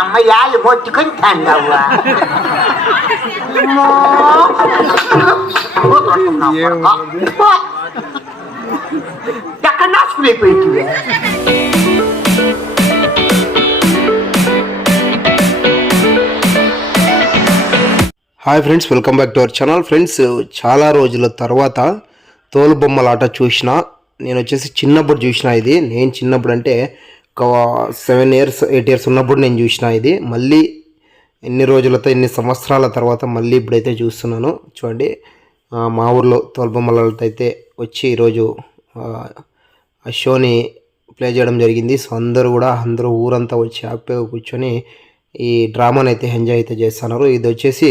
అమ్మ యాళ్ళు మొత్తుకుంటాండవ్వ ఎక్కడ నాశనమైపోయింది. Hi friends, welcome back to our channel. Friends, చాలా రోజుల తర్వాత తోలుబొమ్మలాట చూసిన. నేను వచ్చేసి చిన్నప్పుడు చూసిన ఇది. నేను చిన్నప్పుడు అంటే ఒక 7 years 8 years ఉన్నప్పుడు నేను చూసిన ఇది. మళ్ళీ ఎన్ని రోజులతో ఎన్ని సంవత్సరాల తర్వాత మళ్ళీ ఇప్పుడైతే చూస్తున్నాను. చూడండి, మా ఊర్లో తోలుబొమ్మలాట అయితే వచ్చి ఈరోజు ఆ షోని ప్లే చేయడం జరిగింది. సో అందరూ ఊరంతా వచ్చి హ్యాపీగా కూర్చొని ఈ డ్రామాని అయితే ఎంజాయ్ అయితే చేస్తున్నారు. ఇది వచ్చేసి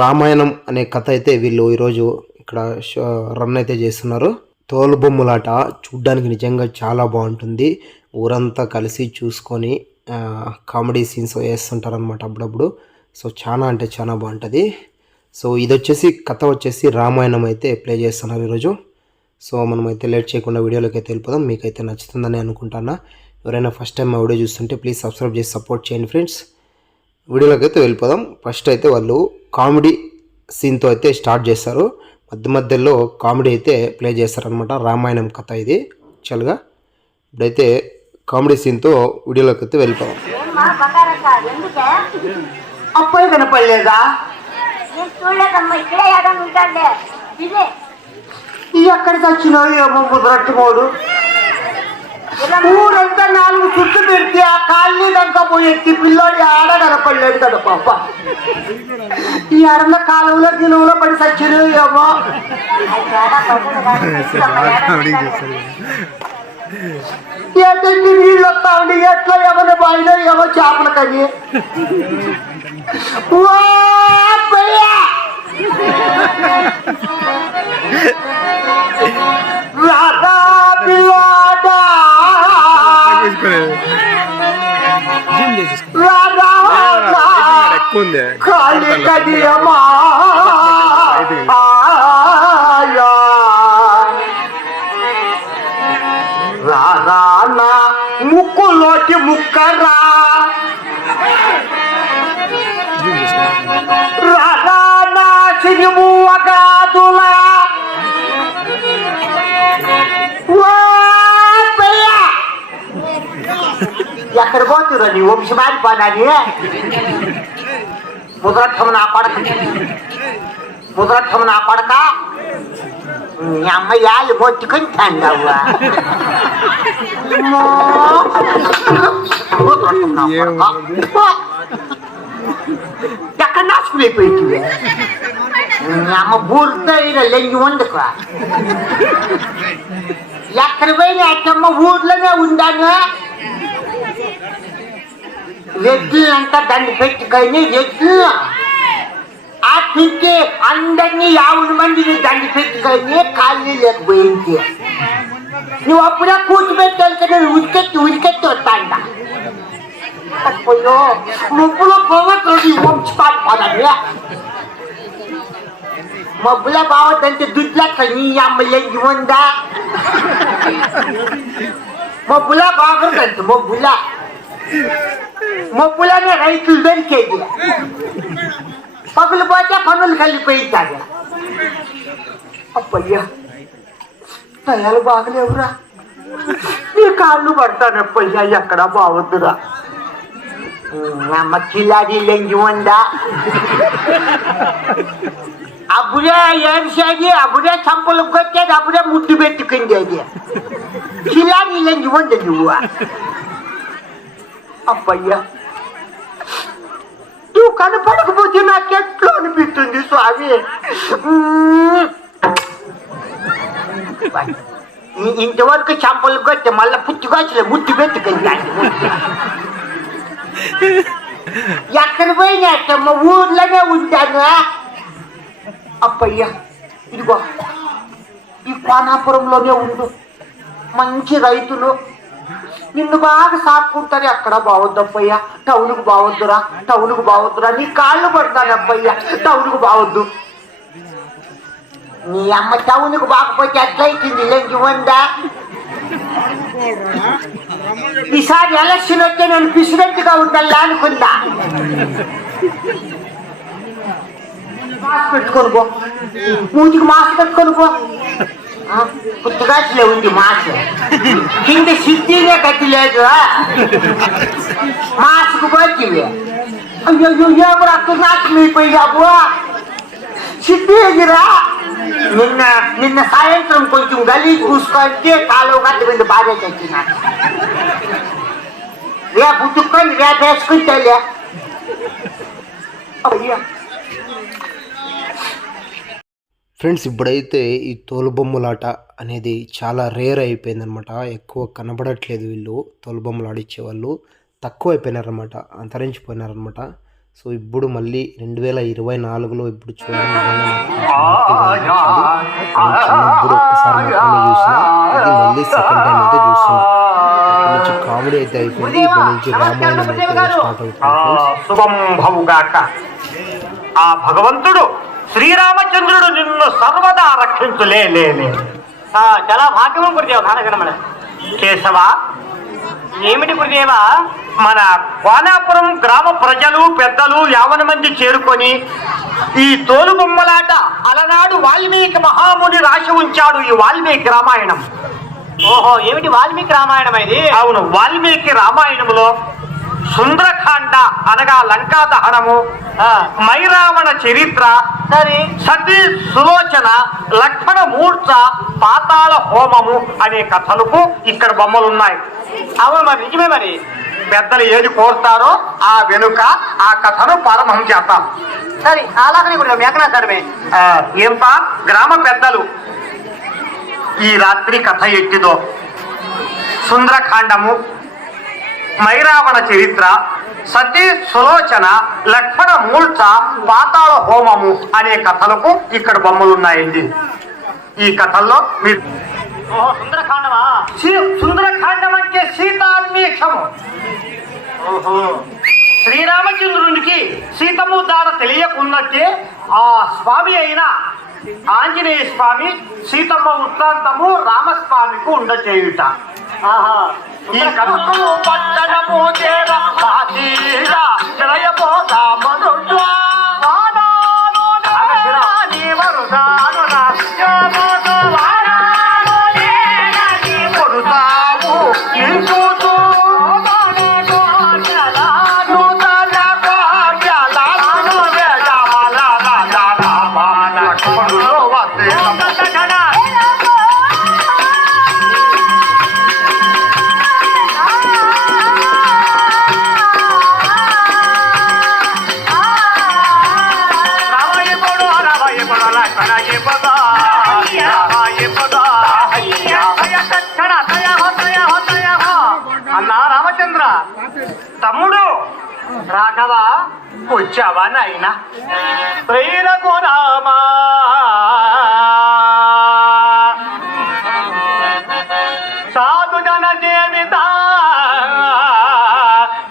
రామాయణం అనే కథ అయితే వీళ్ళు ఈరోజు ఇక్కడ రన్ అయితే చేస్తున్నారు. తోలుబొమ్మలాట చూడ్డానికి నిజంగా చాలా బాగుంటుంది. ఊరంతా కలిసి చూసుకొని కామెడీ సీన్స్ వేస్తుంటారు అనమాట అప్పుడప్పుడు. సో చాలా అంటే చాలా బాగుంటుంది. సో ఇది వచ్చేసి కథ వచ్చేసి రామాయణం అయితే ప్లే చేస్తున్నారు ఈరోజు. సో మనమైతే లేట్ చేయకుండా వీడియోలోకి అయితే వెళ్ళిపోదాం. మీకైతే నచ్చుతుందని అనుకుంటున్నా. ఎవరైనా ఫస్ట్ టైం మా వీడియో చూస్తుంటే ప్లీజ్ సబ్స్క్రైబ్ చేసి సపోర్ట్ చేయండి ఫ్రెండ్స్. వీడియోలోకి అయితే వెళ్ళిపోదాం. ఫస్ట్ అయితే వాళ్ళు కామెడీ సీన్తో అయితే స్టార్ట్ చేస్తారు. మధ్యలో కామెడీ అయితే ప్లే చేస్తారనమాట. రామాయణం కథ ఇది చల్లగా. ఇప్పుడైతే కామెడీ సీన్తో వీడియోలోకి అయితే వెళ్ళిపోదాం. అబ్బాయి కనపడలేదా? ఎక్కడ చచ్చినావు ఏమో ముద్రట్టుకోడు. ఊరంతా 4 చుట్టూ పెడితే ఆ కాలనీ దాకా పోయేసి పిల్లోడి ఆడ కనపడలేదు కదా పాప. ఈ ఆడల కాలంలో గిలువలో పడి చచ్చినావు ఏమో. ఏంటంటే నీళ్ళు వస్తా ఉండి ఎట్లా ఏమైనా బాయిలో ఏమో చేపల కని రాధా పిల్లాడా కాలి కడియమా రానా ముక్కులోకి ముక్కరా రానా సిరిమువగాదులా ఎక్కడ పోతురా నీ వంశీ మారిపోనాని. ముద్రట్టం నా పడక మీ అమ్మ యాళ్ళు మొత్తుకుంటాండవ్వ ఎక్కడ నాశనమైపోయింది. మీ అమ్మ బూర్తో లెంగి వండుక ఎక్కడ పోయినా అట్టమ్మ ఊర్లోనే ఉండాను. ఎద్దులంతా దాన్ని పెట్టుకొని ఎద్దు ఆ పిచ్చి అందరినీ 50 మందిని దండి పెట్టుకొని కాలనీ లేకపోయింది. నువ్వు అప్పుడే కూర్చోబెట్టాలి కదా, ఉరికెత్తి వస్తాంట. అయ్యో ముప్పులో పోవద్దు వంచుకోవాలి. మబ్బులో బావద్దంటే దుడ్లక్క నీ అమ్మ ఎంగి ఉందా. మబ్బులా బాగుందంట. మబ్బులోనే రైతులు దొరికేది. పగులు పోతే పనులు కలిపోయింది. అప్పయ్యా తయారు బాగలేవురా. నీ కాళ్ళు పడతానప్పయ్యా. ఎక్కడ బావద్దురా. అమ్మ కిలాడి లెంగి ఉందా. అప్పుడే ఏడ్చేది, అప్పుడే చంపలు కొట్టేది, అప్పుడే ముద్దు పెట్టుకుండేది. కిలాడి లెంగి ఉంది నువ్వు. అప్పయ్యా నువ్వు కనపడకపోతే నాకెట్లో అనిపిస్తుంది స్వామి. ఇంతవరకు చంపలు కొట్టి మళ్ళీ పుట్టుకొచ్చలే ముద్దు పెట్టుకుంది. ఎక్కడ పోయినట్టమ్మ ఊర్లోనే ఉంటాను. అప్పయ్యా ఇదిగో ఈ కోనాపురంలోనే ఉండు. మంచి రైతులు నిన్ను బాగా సాక్కుంటారు. ఎక్కడ బావద్దప్పయ్యా. టౌన్కు బావద్దురా. నీ కాళ్ళు పడతానప్పయ్యా. టౌన్కు బావద్దు. నీ అమ్మ టౌన్కు బాకపోతే ఎట్లయితుంది లెంగి ఉందా. ఈసారి ఎలక్షన్ వచ్చే నేను ప్రెసిడెంట్ గా ఉండాలి అనుకుందా. మాస్క్ పెట్టుకొని పో, మూతికి మాస్క్ పెట్టుకొని పో. పుట్టుగాట్లే ఉంది మాస్క్, కింద సిద్ధినే గట్టి లేదు. మాస్క్ పోతివి. అయ్యో ఏం రక్తం అయిపోయావు. సిద్ధి ఎగిరా. నిన్న సాయంత్రం కొంచెం గలీజ్ పూసుకుంటే కాలువ గట్ట మీద బాగా తెచ్చిన. రేపు ఉతుక్కొని రేపు వేసుకుంటే ఫ్రెండ్స్, ఇప్పుడైతే ఈ తోలుబొమ్మలాట అనేది చాలా రేర్ అయిపోయిందనమాట. ఎక్కువ కనబడట్లేదు. వీళ్ళు తోలుబొమ్మలు ఆడిచ్చేవాళ్ళు తక్కువ అయిపోయినారనమాట, అంతరించిపోయినారనమాట. సో ఇప్పుడు మళ్ళీ 2024లో ఇప్పుడు చూడండి, చిన్నప్పుడు ఒక్కసారి మాత్రమే చూసిన, ఇది మళ్ళీ సెకండ్ టైం అయితే చూస్తున్నాం. ఇప్పటి నుంచి కామెడీ అయితే అయిపోయింది, ఇప్పటి నుంచి రామాయణం అయితే స్టార్ట్ అవుతుంది. శుభం భవుగాక. ఆ భగవంతుడు శ్రీరామచంద్రుడు నిన్ను సర్వదా రక్షించులే. చాలా భాగ్యము గురుదేవ. నాన్నగనమన కేశవ, ఏమిటి గురుదేవ? మన కోనాపురం గ్రామ ప్రజలు పెద్దలు 50 మంది చేరుకొని ఈ తోలుబొమ్మలాట అలనాడు వాల్మీకి మహాముని రాసి ఉంచాడు ఈ వాల్మీకి రామాయణం. ఓహో, ఏమిటి వాల్మీకి రామాయణం ఇది? అవును, వాల్మీకి రామాయణములో సుందరకాండ అనగా లంకా దహనము, మైరావణ చరిత్ర, సతీ సులోచన, లక్ష్మణ మూర్ఛ, పాతాళ హోమము అనే కథలకు ఇక్కడ బొమ్మలున్నాయి. అవును, మరి నిజమే. మరి పెద్దలు ఏది కోరుతారో ఆ వెనుక ఆ కథను ప్రారంభం చేస్తాం. సరే, అలాగనే కూడా మేకనా సరే. ఏంపా గ్రామ పెద్దలు, ఈ రాత్రి కథ ఎట్టిదో సుందరకాండము, మైరావణ చరిత్ర, సతీ సులోచన, లక్ష్మణ మూర్ఛ, పాతాళ హోమము అనే కథలకు ఇక్కడ బొమ్మలున్నాయండి. ఈ కథల్లో మీరు సుందరకాండమా? సుందరకాండం అంటే సీతాన్వేషము. ఓహో, శ్రీరామచంద్రునికి సీతము దార తెలియకున్నట్టే ఆ స్వామి అయిన ఆంజనేయ స్వామి సీతమ్మ వృత్తాంతము రామస్వామికి ఉండచేయుట. ఈ కథకు పట్టణము అన్నా రామచంద్ర, తమ్ముడు రాఘవ, వచ్చావా నాయన? ప్రేరకు రామా సాధు జన దేవిత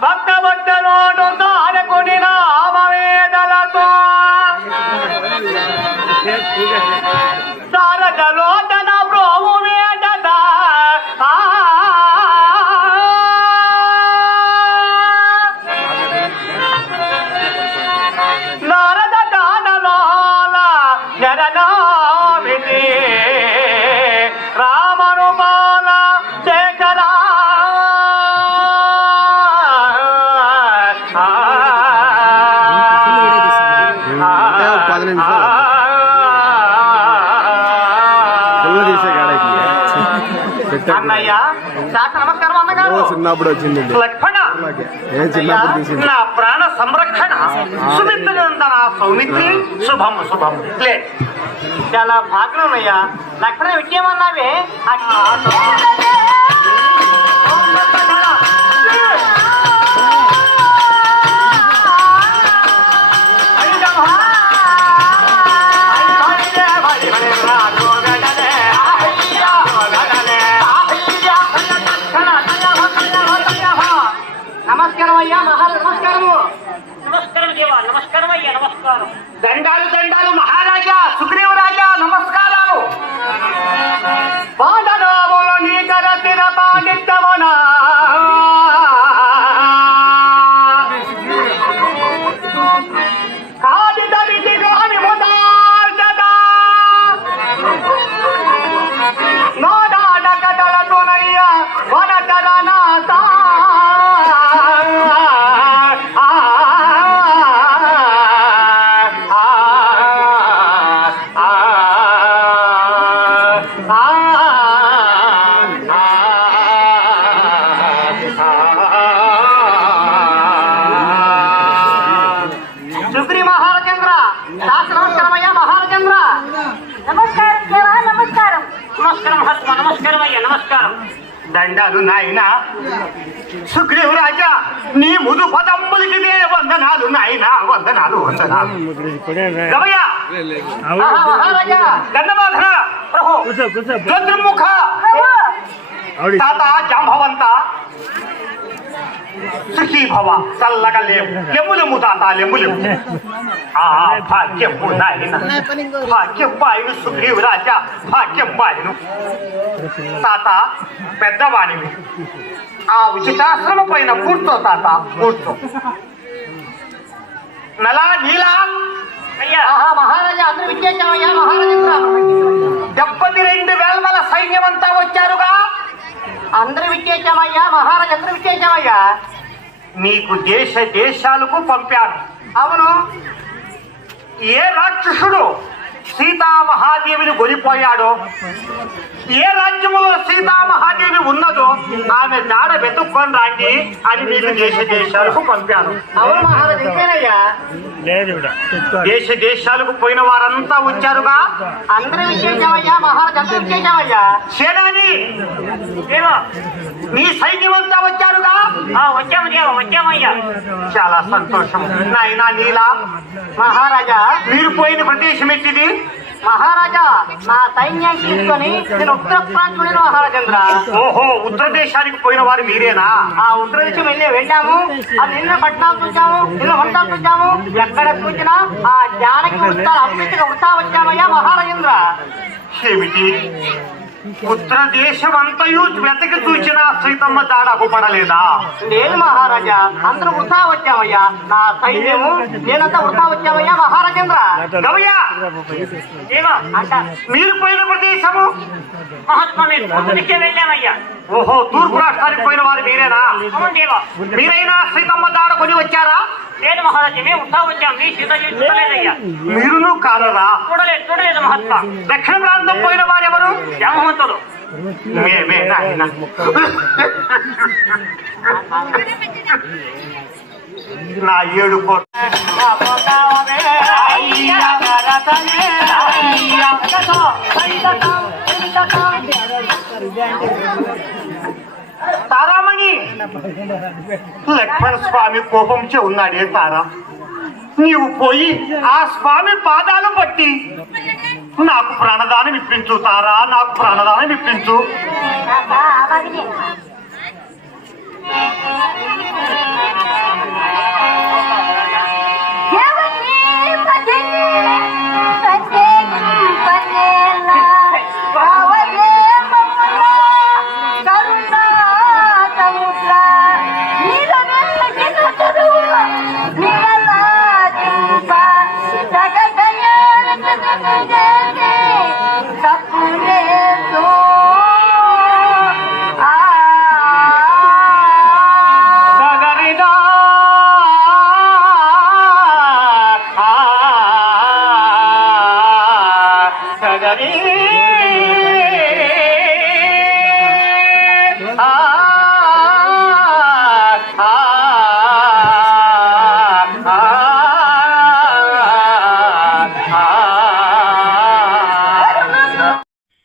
భక్త భక్త నోటు తారకుని నామవేదలతో సారజలోచన ప్రోము వేదత నారద దానలోల జననామితి రామను బాల శేఖర అన్నయ్య, నమస్కారం అన్నగారు. చిన్నప్పుడు వచ్చింది లక్ష్మణ, నా ప్రాణ సంరక్షణ సుమిత్రనందన సౌమిత్రి శుభం శుభం. చాలా భాగ్యం అయ్యా. లక్ష్మణ విజయమన్నావే నమస్కారం అయ్యా. మహారాజు నమస్కారము. నమస్కారం దేవా. నమస్కారం అయ్యా. నమస్కారం. దండాలు దండాలు మహారాజా, సుగ్రీవ రాజా, నమస్కారాలు. పాండరాములు నీ కరతిన పాండిత నమస్కారం అయ్యా నమస్కారం. దండాలు నాయనా. సుగ్రీవు రాజా, నీ ముదు పదమ్ములకిదే వందనాలు నాయనా, వందనాలు వందనాలు. గమయ్య, మహారాజా దండబాధన ప్రభు, చంద్రముఖ తాత జాంబవంత సుఖీ భవ, చల్లగా లేవు, లెమ్ములెమ్ము తాత లెమ్ములెమ్ము. భాగ్యము నాయన, భాగ్యం బాయను సుగ్రీవు రాజా, భాగ్యం బాయను. తాత పెద్దవాణివి, ఆ ఉచితాశ్రమ పైన కూర్చో తాత, కూర్చో. నలా నీలా అయ్యా. మహారాజా అందరూ విచ్చేసామయ్యా మహారాజేంద్ర. 72,000 సైన్యం అంతా వచ్చారుగా. అందరూ విచ్చేసామయ్యా మహారాజా, అందరూ విచ్చేసామయ్యా. నీకు దేశ దేశాలకు పంపాను. అవును. ఏ రాక్షసుడు సీతామహాదేవిని గొలిపోయాడో, ఏ రాజ్యములో సీతామహాదేవి ఉన్నదో ఆమె దాడ వెతుక్కొని రాండి అని నీకు దేశ దేశాలకు పంపాను. అవును మహారాజా, ఇంతేనయ్యా. దేశ దేశాలకు పోయిన వారంతా వచ్చారుగా. అందరూ విచ్చేసామయ్యా మహారాజా, అందరూ విచ్చేసామయ్యా. సేనాని నీ సైన్యం అంతా వచ్చారుగా. వచ్చాము దేవా, వచ్చామయ్యా. చాలా సంతోషం నాయనా నీలా. మహారాజా మీరు పోయిన ప్రదేశం ఎట్టిది? మహారాజా నా సైన్యం తీసుకొని నేను ఉత్తర ప్రాంతంలో మహారాజేంద్ర. ఓహో, ఉత్తర దేశానికి పోయిన వారు మీరేనా? ఆ ఉత్తర దేశం వెళ్ళాము. అది నిన్న పట్టణాలు చూసాము, నిన్న వంటలు చూసాము. ఎక్కడ చూసినా ఆ జానకి వృత్తాలు అమృతిగా వృత్తా వచ్చామయ్యా మహారాజేంద్ర. ఏమిటి, ఉత్తర దేశం అంతయు వెతకి చూసినా సీతమ్మ దాడ అగుపడలేదా? లేదు మహారాజా, అందరూ వృత్తా వచ్చామయ్యా. నా సైన్యము నేనంతా వృత్తా వచ్చామయ్యా మహారాజేంద్ర. గమయ్య, అంట మీరు పోయిన ప్రదేశము మహాత్మా మీరు ఉత్తరకే వెళ్ళామయ్యా. ఓహో, తూర్పు రాష్ట్రానికి పోయిన వారు మీరేనా? అవును దేవా. మీరైనా సీతమ్మ దాడ కొని వచ్చారా? లేదు మహారాజా, మేము వృత్తా వచ్చాము. మీ సీత చూడలేదయ్యా. మీరును కాలరా? చూడలేదు మహాత్మా. దక్షిణ ప్రాంతం పోయిన వారెవరు? జామవంతుడు. మేమే నాయన. నా 7 కోట్ల తారామణి, లక్ష్మణ స్వామి కోపంచే ఉన్నాడే తారా. నీవు పోయి ఆ స్వామి పాదాలు పట్టి నాకు ప్రాణదానం ఇప్పించు తారా, నాకు ప్రాణదానం ఇప్పించు.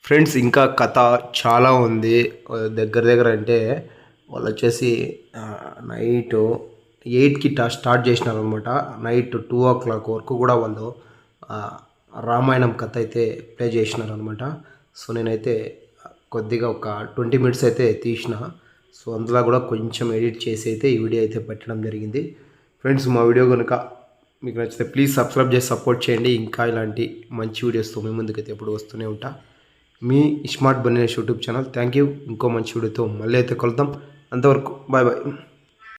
ఫ్రెండ్స్, ఇంకా కథ చాలా ఉంది. దగ్గర అంటే వాళ్ళు వచ్చేసి నైట్ 8కి స్టార్ట్ చేసినారు అనమాట. నైట్ 2 o'clock వరకు కూడా వాళ్ళు రామాయణం కథ అయితే ప్లే చేసినారు అనమాట. సో నేనైతే కొద్దిగా ఒక 20 minutes అయితే తీసిన. సో అందులో కూడా కొంచెం ఎడిట్ చేసి అయితే ఈ వీడియో అయితే పెట్టడం జరిగింది. ఫ్రెండ్స్, మా వీడియో కనుక మీకు నచ్చితే ప్లీజ్ సబ్స్క్రైబ్ చేసి సపోర్ట్ చేయండి. ఇంకా ఇలాంటి మంచి వీడియోస్తో మీ ముందుకైతే ఎప్పుడు వస్తూనే ఉంటా. మీ smart bunnies YouTube channel. Thank you. ఇంకో మంచి వీడియోతో మళ్ళీ అయితే కలుద్దాం. అంతవరకు బాయ్ బాయ్.